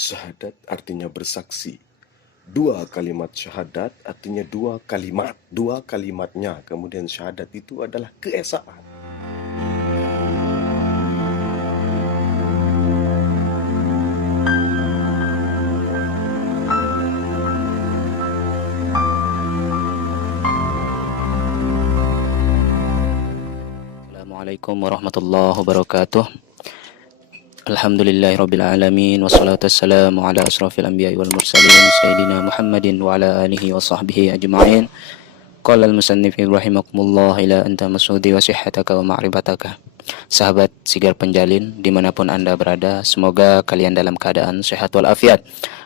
Syahadat artinya bersaksi. Dua kalimat syahadat artinya dua kalimat. Dua kalimatnya. Kemudian syahadat itu adalah keesaan. Assalamualaikum warahmatullahi wabarakatuh. Alhamdulillahirabbil alamin wassalatu wassalamu ala asrofil anbiya'i wal mursalin sayyidina Muhammadin wa ala alihi wa sahbihi ajma'in. Qala al-musannif rahimakumullah ila anta masudi wa sihhataka wa ma'rifataka. Sahabat Sigar Penjalin dimanapun anda berada, semoga kalian dalam keadaan sehat walafiat,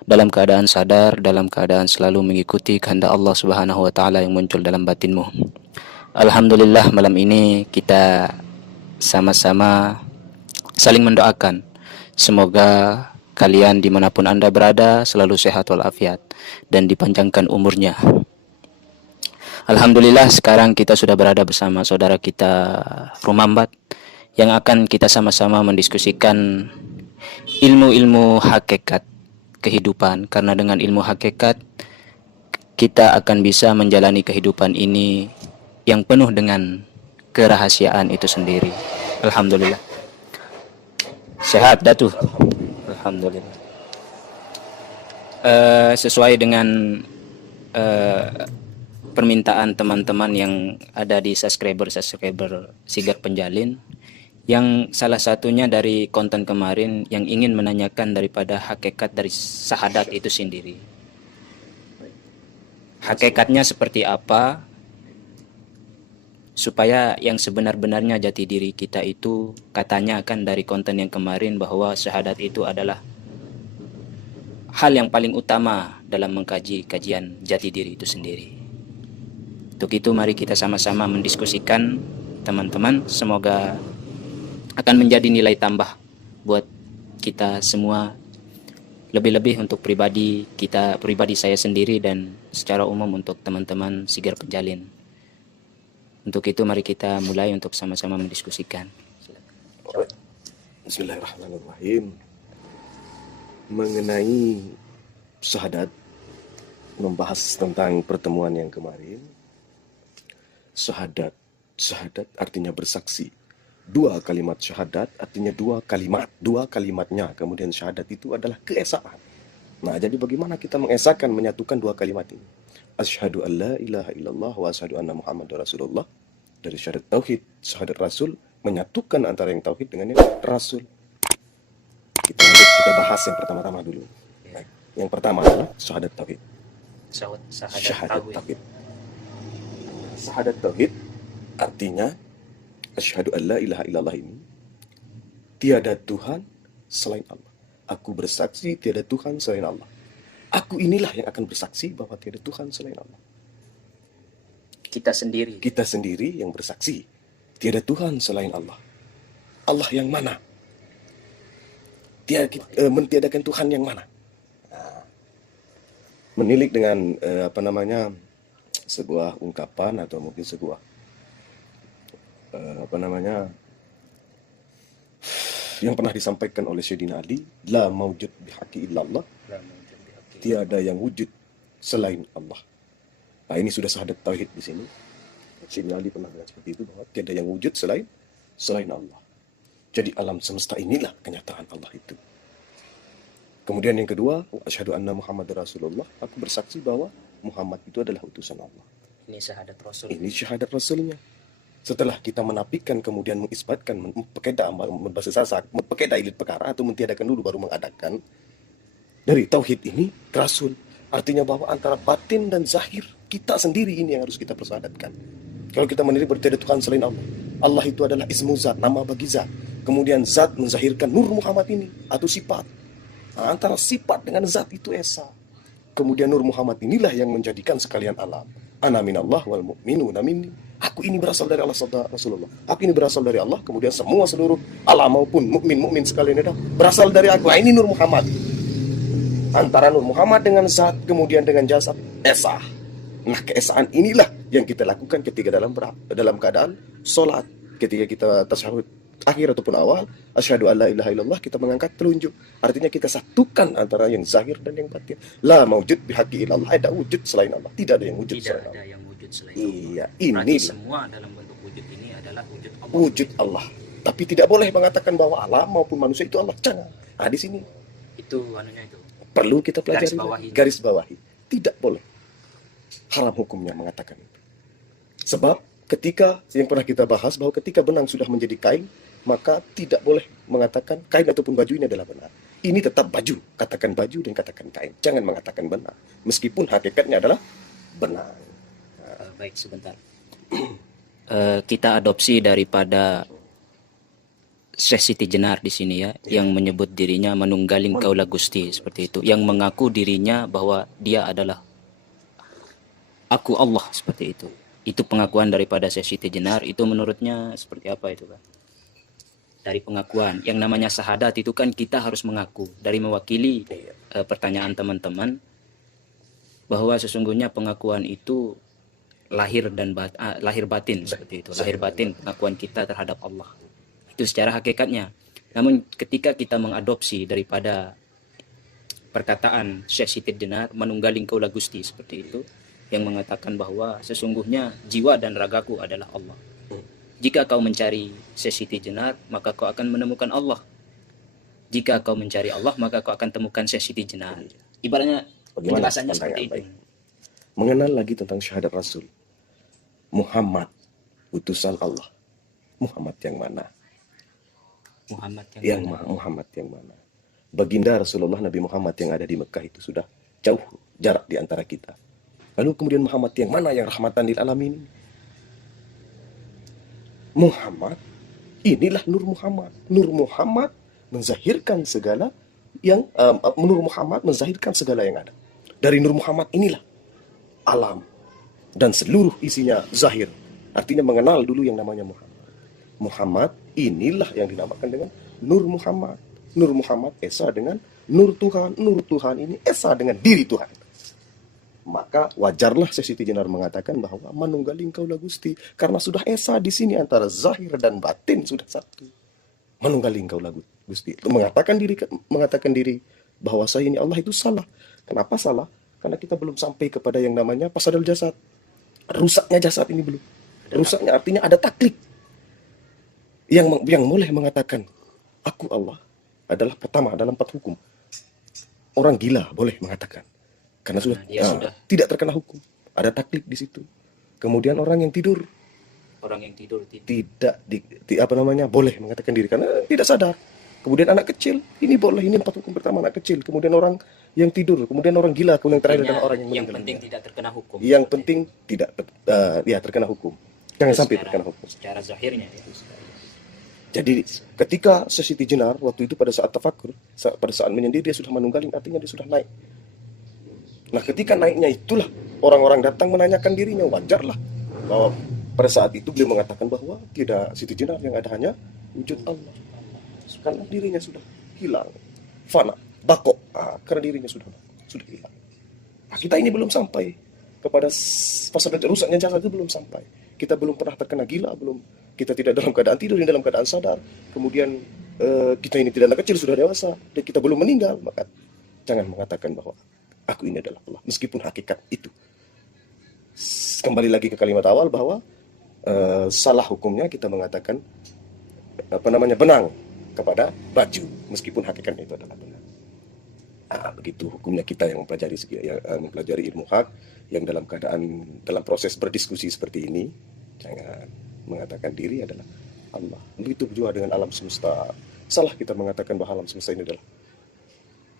dalam keadaan sadar, dalam keadaan selalu mengikuti kehendak Allah Subhanahu wa taala yang muncul dalam batinmu. Alhamdulillah, malam ini kita sama-sama saling mendoakan semoga kalian dimanapun anda berada selalu sehat walafiat dan dipanjangkan umurnya. Alhamdulillah, sekarang kita sudah berada bersama saudara kita Rumambat yang akan kita sama-sama mendiskusikan ilmu-ilmu hakikat kehidupan, karena dengan ilmu hakikat kita akan bisa menjalani kehidupan ini yang penuh dengan kerahasiaan itu sendiri. Alhamdulillah. Sehat Datu. Alhamdulillah. Sesuai dengan permintaan teman-teman yang ada di subscriber Sigar Penjalin, yang salah satunya dari konten kemarin yang ingin menanyakan daripada hakikat dari syahadat itu sendiri. Hakikatnya seperti apa, supaya yang sebenar-benarnya jati diri kita itu, katanya kan dari konten yang kemarin bahwa syahadat itu adalah hal yang paling utama dalam mengkaji kajian jati diri itu sendiri. Untuk itu mari kita sama-sama mendiskusikan teman-teman, semoga akan menjadi nilai tambah buat kita semua, lebih-lebih untuk pribadi saya sendiri dan secara umum untuk teman-teman Sigar Penjalin. Untuk itu mari kita mulai untuk sama-sama mendiskusikan. Bismillahirrahmanirrahim. Mengenai syahadat, membahas tentang pertemuan yang kemarin. Syahadat artinya bersaksi. Dua kalimat syahadat artinya dua kalimat. Dua kalimatnya. Kemudian syahadat itu adalah keesaan. Nah, jadi bagaimana kita mengesahkan, menyatukan dua kalimat ini? Asyhadu an la ilaha illallah wa asyhadu anna Muhammadar Rasulullah. Dari syahadat tauhid, syahadat rasul, menyatukan antara yang tauhid dengan yang rasul. Kita bahas yang pertama-tama dulu. Nah, yang pertama adalah syahadat tauhid. Syahadat tauhid. Syahadat tauhid artinya asyhadu an la ilaha illallah, ini tiada Tuhan selain Allah. Aku bersaksi tiada Tuhan selain Allah. Aku inilah yang akan bersaksi bahwa tiada Tuhan selain Allah. Kita sendiri yang bersaksi tiada Tuhan selain Allah. Allah yang mana? Mentiadakan Tuhan yang mana? Menilik dengan sebuah ungkapan atau mungkin sebuah yang pernah disampaikan oleh Sayyidina Ali, la maujud bihaqi illallah, tiada yang wujud selain Allah. Nah, ini sudah syahadat tauhid di sini. Sayyidina Ali pernah bilang seperti itu, bahwa tiada yang wujud selain Allah. Jadi alam semesta inilah kenyataan Allah itu. Kemudian yang kedua, asyhadu anna Muhammadar Rasulullah, aku bersaksi bahwa Muhammad itu adalah utusan Allah. Ini syahadat Rasul. Ini syahadat Rasulnya. Setelah kita menafikan, kemudian mengisbatkan, mempekeda ilit perkara atau mentiadakan dulu baru mengadakan, dari tauhid ini ke Rasul. Artinya bahwa antara batin dan zahir, kita sendiri ini yang harus kita persyahadatkan. Kalau kita menilik bertiada Tuhan selain Allah, Allah itu adalah ismu zat, nama bagi zat. Kemudian zat menzahirkan nur Muhammad ini atau sifat. Nah, antara sifat dengan zat itu esa. Kemudian nur Muhammad inilah yang menjadikan sekalian alam. Ana minallah wal mu'minuna minni. Aku ini berasal dari Allah, sabda Rasulullah. Aku ini berasal dari Allah. Kemudian semua seluruh alam maupun mukmin sekalian itu berasal dari aku. Nah, ini nur Muhammad. Antara nur Muhammad dengan zat, kemudian dengan jasad, esa. Nah, keesaan inilah yang kita lakukan ketika dalam keadaan sholat. Ketika kita tasyahud akhir ataupun awal, asyhadu alla ilaha illallah, kita mengangkat telunjuk. Artinya kita satukan antara yang zahir dan yang batin. La maujud bihaqi illallah, ada wujud selain Allah. Tidak ada yang wujud Tidak selain ada Allah. yang wujud selain Allah. Iya, Berarti ini semua dalam bentuk wujud ini adalah wujud Allah. wujud Allah. Tapi tidak boleh mengatakan bahwa alam maupun manusia itu Allah. Jangan. Nah, di sini Itu anunya itu. perlu kita pelajari Garis bawahi. garis bawahi. Tidak boleh. Haram hukumnya mengatakan itu. Sebab ketika yang pernah kita bahas bahwa ketika benang sudah menjadi kain, maka tidak boleh mengatakan kain ataupun baju ini adalah benar. Ini tetap baju, katakan baju dan katakan kain. Jangan mengatakan benar, meskipun hakikatnya adalah benar. Baik, sebentar. Kita adopsi daripada Syekh Siti Jenar di sini ya, yang menyebut dirinya manunggaling kaula Gusti seperti itu, yang mengaku dirinya bahwa dia adalah aku Allah seperti itu. Itu pengakuan daripada Syekh Siti Jenar. Itu menurutnya seperti apa itu, Pak? Dari pengakuan yang namanya syahadat itu kan kita harus mengaku dari mewakili pertanyaan teman-teman bahwa sesungguhnya pengakuan itu lahir dan lahir batin seperti itu, lahir batin pengakuan kita terhadap Allah itu secara hakikatnya. Namun ketika kita mengadopsi daripada perkataan Syekh Siti Jenar manunggaling kaula Gusti seperti itu, yang mengatakan bahwa sesungguhnya jiwa dan ragaku adalah Allah. Jika kau mencari Syekh Siti Jenar, maka kau akan menemukan Allah. Jika kau mencari Allah, maka kau akan temukan Syekh Siti Jenar. Ibaratnya Bagaimana penjelasannya seperti itu. baik. Mengenal lagi tentang syahadat Rasul. Muhammad, utusan Allah. Muhammad yang mana? Muhammad yang mana? Muhammad yang mana? Baginda Rasulullah Nabi Muhammad yang ada di Mekah itu sudah jauh jarak di antara kita. Lalu kemudian Muhammad yang mana yang rahmatan lil alamin? Muhammad, inilah Nur Muhammad. Nur Muhammad menzahirkan segala yang Nur Muhammad menzahirkan segala yang ada. Dari Nur Muhammad inilah alam dan seluruh isinya zahir. Artinya mengenal dulu yang namanya Muhammad. Muhammad inilah yang dinamakan dengan Nur Muhammad. Nur Muhammad esa dengan Nur Tuhan. Nur Tuhan ini esa dengan diri Tuhan. Maka wajarlah Syekh Siti Jenar mengatakan bahwa manunggaling kaula Gusti, karena sudah esa di sini antara zahir dan batin sudah satu. Manunggaling kaula Gusti. Mengatakan diri bahwa saya ini Allah itu salah. Kenapa salah? Karena kita belum sampai kepada yang namanya fasadul jasad. Rusaknya jasad ini belum. Rusaknya artinya ada taklid. Yang boleh mengatakan aku Allah adalah pertama dalam 4 hukum. Orang gila boleh mengatakan. Karena sudah tidak terkena hukum. Ada taklid di situ. Kemudian orang yang tidur tidak boleh mengatakan diri karena tidak sadar. Kemudian anak kecil, ini boleh, ini 4 hukum pertama anak kecil. Kemudian orang yang tidur, kemudian orang gila, kemudian yang terakhir adalah orang yang penting tidak terkena hukum. Yang penting tidak terkena hukum. Jangan sampai terkena hukum. Secara zahirnya ya. Jadi ketika Syekh Siti Jenar waktu itu pada saat tafakur, pada saat menyendiri dia sudah manunggaling, artinya dia sudah naik. Nah ketika naiknya itulah orang-orang datang menanyakan dirinya, wajarlah bahwa pada saat itu beliau mengatakan bahwa tidak Siti Jenar yang ada hanya wujud Allah. Karena dirinya sudah hilang, fana, bako, karena dirinya sudah hilang. Nah, kita ini belum sampai kepada fase rusaknya jasad itu belum sampai. Kita belum pernah terkena gila, belum. Kita tidak dalam keadaan tidur, dalam keadaan sadar. Kemudian kita ini tidak anak kecil, sudah dewasa, dan kita belum meninggal. Maka jangan mengatakan bahwa aku ini adalah Allah, meskipun hakikat itu. Kembali lagi ke kalimat awal bahwa salah hukumnya kita mengatakan benang kepada baju, meskipun hakikatnya itu adalah benar. Begitu hukumnya kita yang mempelajari ilmu hak, yang dalam proses berdiskusi seperti ini, jangan mengatakan diri adalah Allah. Begitu juga dengan alam semesta. Salah kita mengatakan bahwa alam semesta ini adalah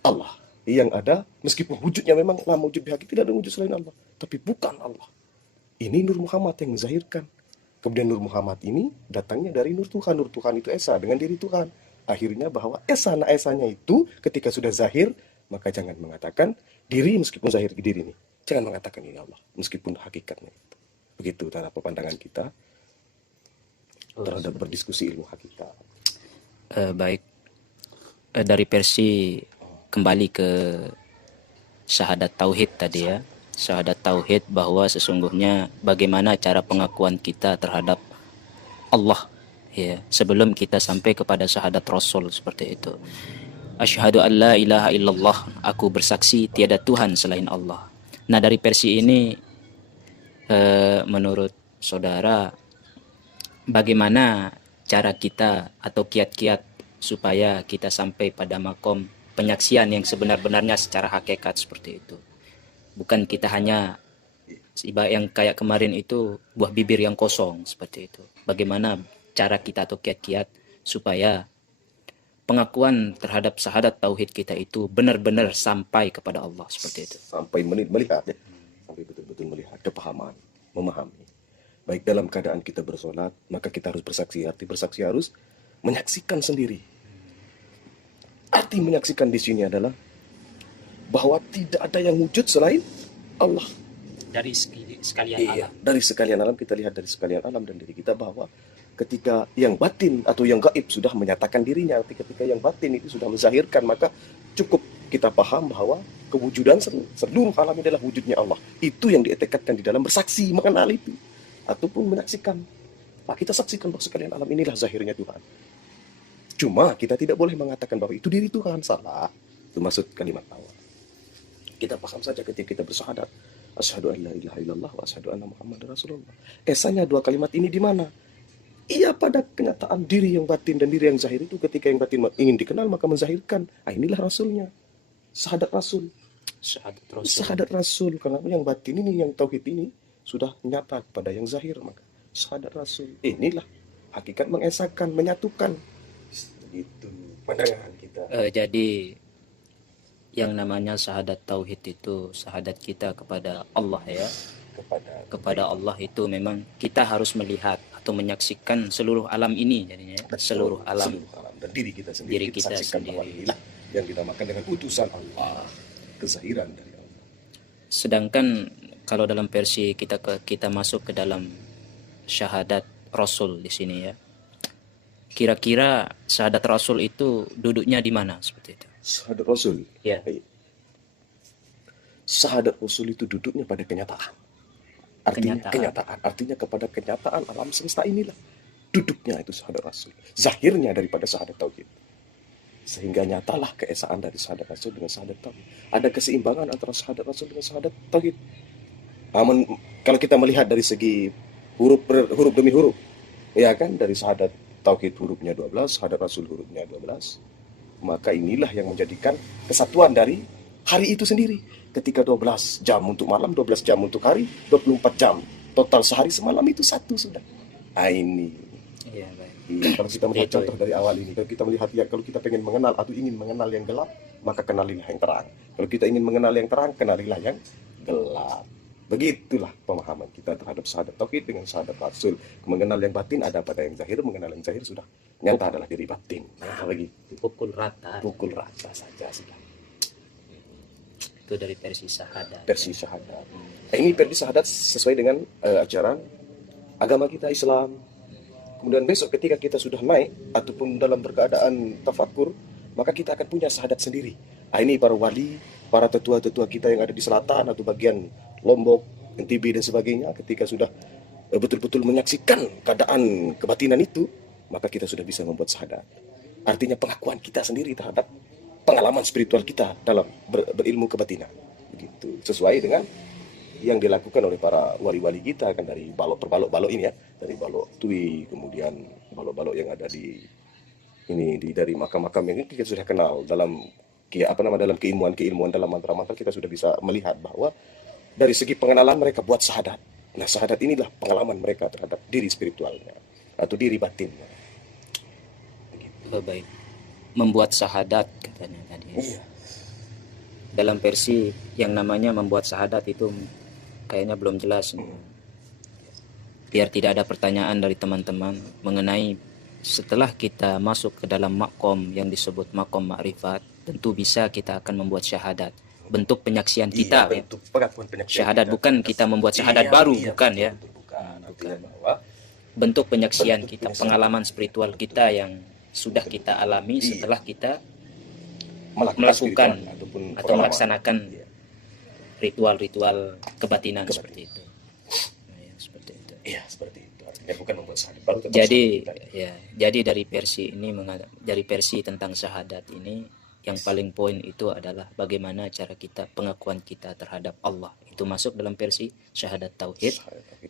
Allah yang ada, meskipun wujudnya memang la wujud bihaqi, tidak ada wujud selain Allah, tapi bukan Allah. Ini Nur Muhammad yang menzahirkan. Kemudian Nur Muhammad ini datangnya dari Nur Tuhan. Nur Tuhan itu esa dengan diri Tuhan. Akhirnya bahwa esanya itu ketika sudah zahir, maka jangan mengatakan diri meskipun zahir di diri ini. Jangan mengatakan ini Allah, meskipun hakikatnya itu. Begitu cara pandangan kita terhadap berdiskusi ilmu hakikat. Baik. Dari versi kembali ke syahadat tauhid tadi ya. Syahadat tauhid bahwa sesungguhnya bagaimana cara pengakuan kita terhadap Allah ya, sebelum kita sampai kepada syahadat Rasul seperti itu. Asyhadu an la ilaha illallah, aku bersaksi tiada Tuhan selain Allah. Nah, dari versi ini menurut saudara, bagaimana cara kita atau kiat-kiat supaya kita sampai pada makom penyaksian yang sebenar-benarnya secara hakikat seperti itu? Bukan kita hanya yang kayak kemarin itu buah bibir yang kosong seperti itu. Bagaimana cara kita atau kiat-kiat supaya pengakuan terhadap syahadat tauhid kita itu benar-benar sampai kepada Allah seperti itu. Sampai melihat ya. Sampai betul-betul melihat, kepahaman, memahami. Baik dalam keadaan kita bersolat, maka kita harus bersaksi. Arti bersaksi harus menyaksikan sendiri. Arti menyaksikan di sini adalah bahwa tidak ada yang wujud selain Allah. Dari sekalian Iya, dari sekalian alam, kita lihat dari sekalian alam dan diri kita bahwa ketika yang batin atau yang gaib sudah menyatakan dirinya, ketika yang batin itu sudah menzahirkan, maka cukup kita paham bahwa kewujudan seluruh alam adalah wujudnya Allah. Itu yang dietekatkan di dalam bersaksi mengenal itu ataupun menyaksikan. Pak, kita saksikan bahwa sekalian alam inilah zahirnya Tuhan. Cuma kita tidak boleh mengatakan bahwa itu diri Tuhan, salah. Itu maksud kalimat awal. Kita paham saja ketika kita bersyahadat, asyhadu an la ilaha illallah wa asyhadu anna muhammadar rasulullah. Esanya dua kalimat ini di mana? Iya, pada kenyataan diri yang batin dan diri yang zahir itu. Ketika yang batin ingin dikenal maka menzahirkan. Inilah rasulnya. Syahadat rasul. Syahadat rasul. Karena yang batin ini, yang tauhid ini sudah nyata kepada yang zahir, maka syahadat rasul. Inilah hakikat mengesahkan, menyatukan. Begitu pandangan kita. Jadi yang namanya syahadat tauhid itu syahadat kita kepada Allah ya. Kepada Allah itu memang kita harus melihat atau menyaksikan seluruh alam ini jadinya ya. Seluruh alam Dan diri kita sendiri. Diri kita saksikan bahwa sendiri. inilah yang dinamakan dengan utusan Allah, kezahiran dari Allah. Sedangkan kalau dalam versi kita masuk ke dalam syahadat Rasul di sini ya. Kira-kira syahadat Rasul itu duduknya di mana seperti itu? Syahadat Rasul. Ya. Syahadat Rasul itu duduknya pada kenyataan. Artinya kenyataan. Artinya kepada kenyataan alam semesta inilah duduknya itu syahadat Rasul. Zahirnya daripada syahadat tauhid. Sehingga nyatalah keesaan dari syahadat Rasul dengan syahadat tauhid. Ada keseimbangan antara syahadat Rasul dengan syahadat tauhid. Kalau kita melihat dari segi huruf demi huruf, ya kan, dari syahadat tauhid hurufnya 12, syahadat Rasul hurufnya 12, maka inilah yang menjadikan kesatuan dari hari itu sendiri. Ketika 12 jam untuk malam, 12 jam untuk hari, 24 jam. Total sehari semalam itu satu sudah. Ini. Iya, baik. Iya, kalau kita melihat Itu, contoh dari awal ini, kalau kita melihat ya, kalau kita pengen mengenal atau ingin mengenal yang gelap, maka kenalilah yang terang. Kalau kita ingin mengenal yang terang, kenalilah yang gelap. Begitulah pemahaman kita terhadap syahadat tauhid dengan syahadat rasul. Mengenal yang batin ada pada yang zahir, mengenal yang zahir sudah nyata adalah diri batin. Nah, begitu. Pukul rata. Pukul rata saja sudah. Itu dari versi syahadat. Versi syahadat. Nah, ini versi syahadat sesuai dengan ajaran agama kita Islam. Kemudian besok ketika kita sudah naik ataupun dalam berkeadaan tafakur, maka kita akan punya syahadat sendiri. Nah, ini para wali, para tetua-tetua kita yang ada di selatan atau bagian Lombok, NTB dan sebagainya, ketika sudah betul-betul menyaksikan keadaan kebatinan itu, maka kita sudah bisa membuat syahadat. Artinya pengakuan kita sendiri terhadap pengalaman spiritual kita dalam berilmu kebatinan. Begitu. Sesuai dengan yang dilakukan oleh para wali-wali kita, kan, dari balok ini ya, dari balok Tui, kemudian balok-balok yang ada di ini dari makam-makam yang kita sudah kenal dalam dalam keilmuan dalam mantra-mantra, kita sudah bisa melihat bahwa dari segi pengenalan mereka buat syahadat. Nah, syahadat inilah pengalaman mereka terhadap diri spiritualnya atau diri batinnya. Oh, baik. Membuat syahadat katanya tadi. Iya. Dalam versi yang namanya membuat syahadat itu kayaknya belum jelas. Biar tidak ada pertanyaan dari teman-teman mengenai setelah kita masuk ke dalam makom yang disebut makom makrifat, tentu bisa kita akan membuat syahadat. Bentuk penyaksian kita, Iya, bentuk pengakuan penyaksian syahadat kita. bukan kita membuat syahadat baru, bukan ya. Bukan. Artinya bahwa Bentuk penyaksian Bentuk kita, penyaksian. pengalaman spiritual kita yang sudah kita alami Iya. setelah kita melakukan melakukan ataupun atau pengalaman. melaksanakan Iya. ritual-ritual kebatinan seperti itu. Nah, ya, seperti itu. Iya, seperti itu. Ya bukan membuat syahadat baru tetap Jadi syahadat. ya, jadi dari versi tentang syahadat ini yang paling poin itu adalah bagaimana cara kita, pengakuan kita terhadap Allah. Itu masuk dalam versi syahadat tauhid,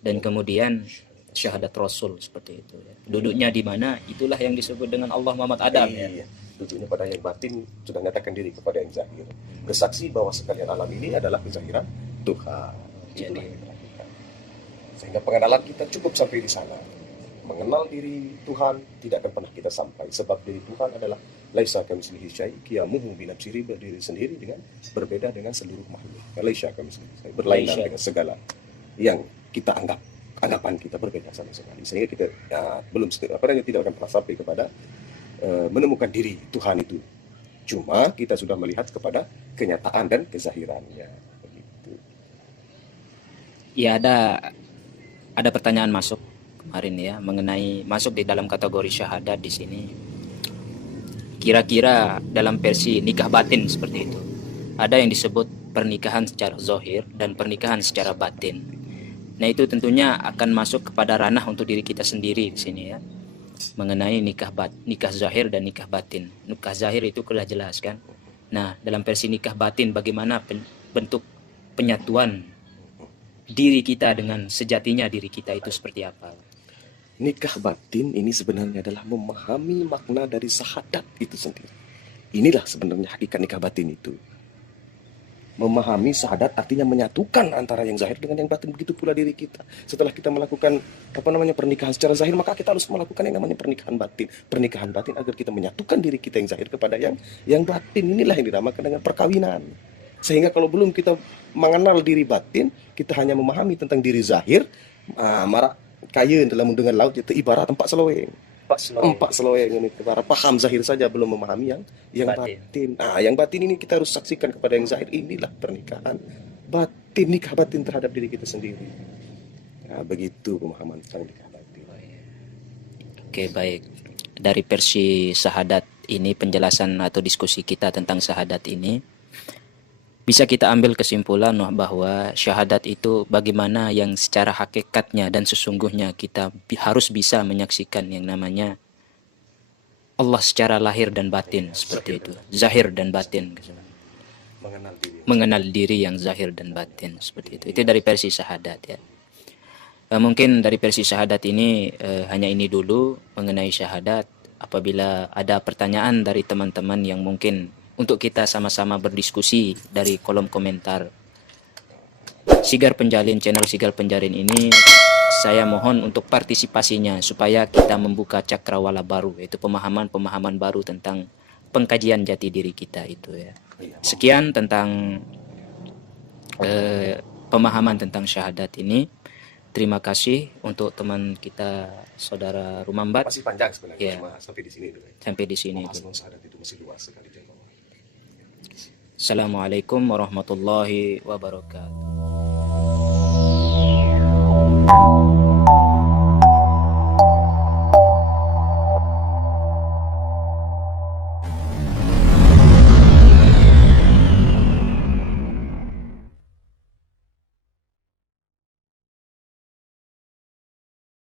dan kemudian syahadat Rasul seperti itu ya. Duduknya di mana, itulah yang disebut dengan Allah Muhammad Adam ya. Iya, duduknya pada yang batin sudah nyatakan diri kepada yang zahir. Bersaksi bahwa sekalian alam ini adalah kezahiran Tuhan. Itulah yang kita lakukan. Sehingga pengenalan kita cukup sampai di sana. Mengenal diri Tuhan tidak akan pernah kita sampai, sebab diri Tuhan adalah laisa kamitslihi syai', qiyamuhu bi nafsihi, berdiri sendiri dengan berbeda dengan seluruh makhluk. Laisa kamitslihi syai', berlainan dengan segala yang kita anggap, anggapan kita berbeda sama sekali. Sehingga kita tidak akan pernah sampai kepada menemukan diri Tuhan itu. Cuma kita sudah melihat kepada kenyataan dan kezahirannya. Begitu. Ya, ada pertanyaan masuk kemarin ya, mengenai masuk di dalam kategori syahadat di sini. Kira-kira dalam versi nikah batin seperti itu, ada yang disebut pernikahan secara zahir dan pernikahan secara batin. Nah, itu tentunya akan masuk kepada ranah untuk diri kita sendiri di sini ya. Mengenai nikah zahir dan nikah batin. Nikah zahir itu sudah jelas kan. Nah, dalam versi nikah batin bagaimana bentuk penyatuan diri kita dengan sejatinya diri kita itu seperti apa? Nikah batin ini sebenarnya adalah memahami makna dari syahadat itu sendiri. Inilah sebenarnya hakikat nikah batin itu. Memahami syahadat artinya menyatukan antara yang zahir dengan yang batin. Begitu pula diri kita. Setelah kita melakukan pernikahan secara zahir, maka kita harus melakukan yang namanya pernikahan batin. Pernikahan batin agar kita menyatukan diri kita yang zahir kepada yang batin. Inilah yang dinamakan dengan perkawinan. Sehingga kalau belum kita mengenal diri batin, kita hanya memahami tentang diri zahir, marak kaya dalam mendengar laut itu ibarat empat selaweng. Empat selaweng ini para paham zahir saja belum memahami yang batin. Yang batin ini kita harus saksikan kepada yang zahir. Inilah pernikahan batin, nikah batin terhadap diri kita sendiri. Begitu pemahaman tentang nikah batin. Oke, baik. Dari versi syahadat ini, penjelasan atau diskusi kita tentang syahadat ini, bisa kita ambil kesimpulan bahwa syahadat itu bagaimana yang secara hakikatnya dan sesungguhnya kita harus bisa menyaksikan yang namanya Allah secara lahir dan batin, seperti itu. Zahir dan batin. Mengenal diri yang zahir dan batin, seperti itu. Itu dari versi syahadat ya. Mungkin dari versi syahadat ini hanya ini dulu mengenai syahadat. Apabila ada pertanyaan dari teman-teman yang mungkin untuk kita sama-sama berdiskusi dari kolom komentar Sigar Penjalin, channel Sigar Penjalin ini, saya mohon untuk partisipasinya supaya kita membuka cakrawala baru, yaitu pemahaman-pemahaman baru tentang pengkajian jati diri kita itu ya. Sekian tentang pemahaman tentang syahadat ini. Terima kasih untuk teman kita Saudara Rumambat. Masih panjang sebenarnya, Ya. sampai di sini dulu. Sampai di sini. Pembahasan syahadat itu masih luas sekali. Assalamualaikum warahmatullahi wabarakatuh.